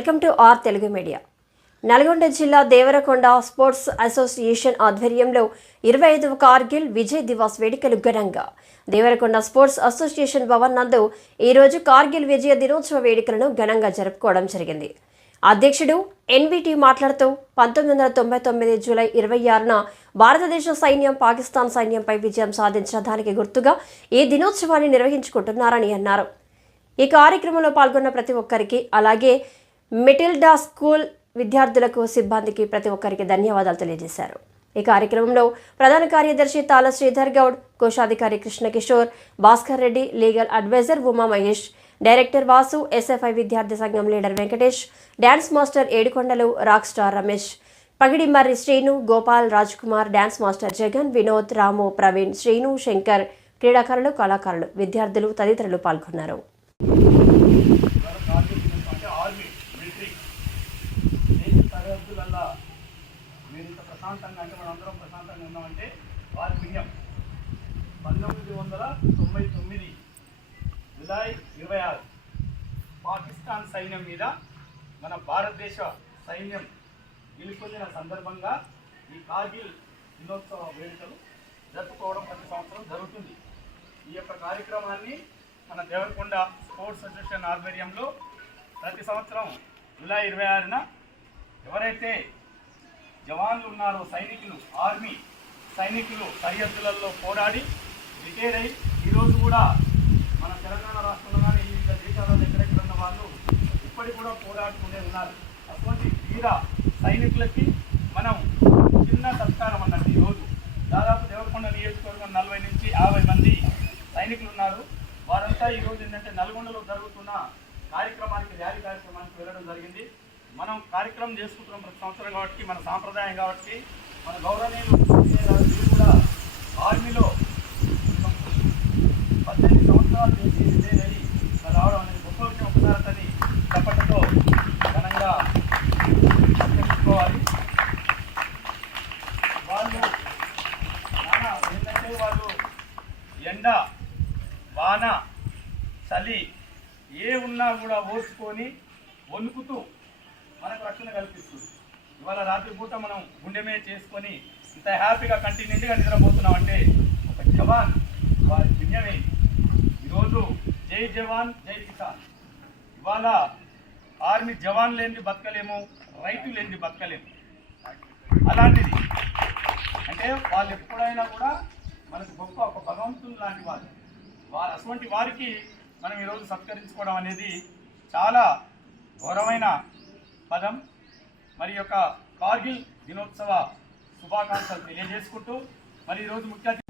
Welcome to our Telugu media. Nalgonda జిల్లా Devarakonda sports association ఆధ్వర్యంలో ఇరవై ఐదవ కార్గిల్ విజయ్ దివాస్ వేడుకలు ఘనంగా. దేవరకొండ స్పోర్ట్స్ అసోసియేషన్ భవన్ నందు ఈరోజు కార్గిల్ విజయ దినోత్సవ వేడుకలను ఘనంగా జరుపుకోవడం జరిగింది. అధ్యక్షుడు ఎన్విటి మాట్లాడుతూ పంతొమ్మిది వందల తొంభై తొమ్మిది జూలై ఇరవై ఆరున భారతదేశ సైన్యం పాకిస్తాన్ సైన్యంపై విజయం సాధించిన దానికి గుర్తుగా ఈ దినోత్సవాన్ని నిర్వహించుకుంటున్నారని అన్నారు. ఈ కార్యక్రమంలో పాల్గొన్న ప్రతి ఒక్కరికి అలాగే మిటిల్డా స్కూల్ విద్యార్థులకు సిబ్బందికి ప్రతి ఒక్కరికి ధన్యవాదాలు తెలియజేశారు. ఈ కార్యక్రమంలో ప్రధాన కార్యదర్శి తాల శ్రీధర్ గౌడ్ కోశాధికారి Krishnakishore Bhaskar Reddy legal advisor Uma Mahesh director Vasu SFI విద్యార్థి సంఘం leader Venkatesh dance master Yedukondalu rock star Ramesh Pagidimarri Srinu Gopal Raj Kumar dance master Jagan Vinod Ramu Praveen Srinu Shankar క్రీడాకారులు కళాకారులు విద్యార్థులు తదితరులు పాల్గొన్నారు ఇవాళ కార్గిల్ దినం అంటే ఆర్మీ మిలిటరీ దేశ సరిహద్దులల్లా మీరు ఇంత ప్రశాంతంగా అంటే మనందరం ప్రశాంతంగా ఉన్నామంటే వారి పుణ్యం. పంతొమ్మిది వందల తొంభై తొమ్మిది జులై ఇరవై ఆరు పాకిస్తాన్ సైన్యం మీద మన భారతదేశ సైన్యం గెలుపొందిన సందర్భంగా ఈ కార్గిల్ దినోత్సవ వేడుకలు జరుపుకోవడం ప్రతి సంవత్సరం జరుగుతుంది. ఈ యొక్క కార్యక్రమాన్ని మన దేవరకొండ స్పోర్ట్స్ అసోసియేషన్ ఆధ్వర్యంలో ప్రతి సంవత్సరం జూలై ఇరవై ఆరున ఎవరైతే జవాన్లు ఉన్నారో సైనికులు ఆర్మీ సైనికులు సరిహద్దులలో పోరాడి రిటైర్ అయి ఈరోజు కూడా మన తెలంగాణ రాష్ట్రంలో కానీ వివిధ దేశాలలో ఎక్కడెక్కడ ఉన్న వాళ్ళు ఇప్పటికి కూడా పోరాడుతూనే ఉన్నారు. అటువంటి వీర సైనికులకి మనం చిన్న సత్కారం అన్నట్టు ఈరోజు దాదాపు దేవరకొండ నియోజకవర్గం నలభై నుంచి యాభై మంది సైనికులు ఉన్నారు. వారంతా ఈరోజు ఏంటంటే నల్గొండలో జరుగుతున్న కార్యక్రమానికి ర్యాలీ కార్యక్రమానికి వెళ్ళడం జరిగింది. మనం కార్యక్రమం చేసుకుంటున్నాం ప్రతి సంవత్సరం కాబట్టి మన సాంప్రదాయం కాబట్టి మన గౌరవనీయులు కూడా ఆర్మీలో పద్దెనిమిది సంవత్సరాలు చేసి రిటైర్ అయ్యి రావడం అనేది గొప్ప విషయం. ఒకసారి చెప్పడంతో ఘనంగా చెప్పుకోవాలి వాళ్ళు ఏంటంటే వాళ్ళు ఎండ వాన చలి ఏ ఉన్నా కూడా ఓర్చుకొని వణుకుతూ మనకు రక్షణ కల్పిస్తుంది. ఇవాళ రాత్రిపూట మనం గుండె మీద చేసుకొని ఇంత హ్యాపీగా కంటిన్యూగా నిద్రపోతున్నాం అంటే ఒక జవాన్ వారి పుణ్యమే. ఈరోజు జై జవాన్ జై కిసాన్. ఇవాళ ఆర్మీ జవాన్ లేనిది బతకలేము రైతు లేనిది బతకలేము. అలాంటిది. అంటే వాళ్ళు ఎప్పుడైనా కూడా మనకు గొప్ప ఒక భగవంతుని లాంటి వాళ్ళు. వారు అటువంటి వారికి మనం ఈరోజు సత్కరించుకోవడం అనేది చాలా ఘోరమైన పదం మరి యొక్క కార్గిల్ దినోత్సవ శుభాకాంక్షలు తెలియజేసుకుంటూ మరి ఈరోజు ముఖ్య అతిథి